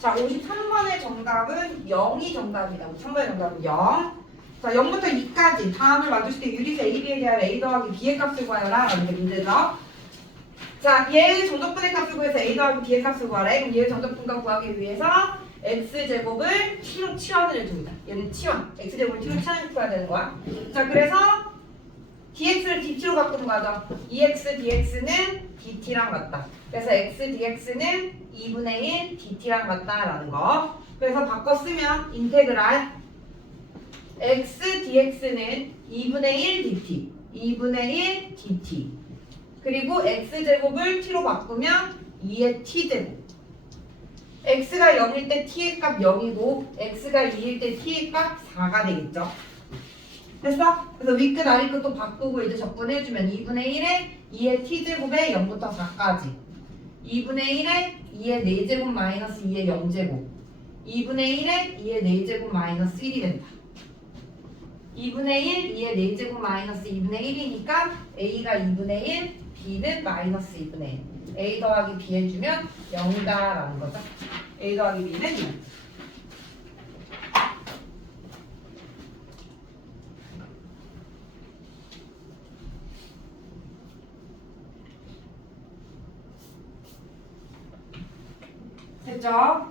자, 53번의 정답은 0이 정답이다. 3번의 정답은 0. 자, 0부터 2까지 다음을 맞추실 때 유리수 AB에 대한 A 더하기 B의 값을 구하여라. 라는 게 문제죠. 자, 얘의 정적분의 값을 구해서 A 더하기 B의 값을 구하래. 그럼 얘의 정적분값 구하기 위해서 X제곱을 T로 치환을 해줍니다. 얘는 치환. X제곱을 T로 치환을 구해야 되는 거야. 자, 그래서 dx를 dt로 바꾸는 거죠. 2x dx는 dt랑 같다. 그래서 x dx는 2분의 1 dt랑 같다라는 거. 그래서 바꿔 쓰면 인테그랄 x dx는 2분의 1 dt, 2분의 1 dt. 그리고 x 제곱을 t로 바꾸면 2의 t 제곱. x가 0일 때 t의 값 0이고 x가 2일 때 t의 값 4가 되겠죠. 됐어? 그래서 윗끝 아래끝 또 바꾸고 이제 적분해주면 2분의 1에 2의 t제곱에 0부터 4까지. 2분의 1에 2의 4제곱 마이너스 2의 0제곱. 2분의 1에 2의 4제곱 마이너스 1이 된다. 2분의 1, 2의 4제곱 마이너스 2분의 1이니까 a가 2분의 1, b는 마이너스 2분의 1 a 더하기 b 해주면 0이다라는 거죠. a 더하기 b는 0 됐죠?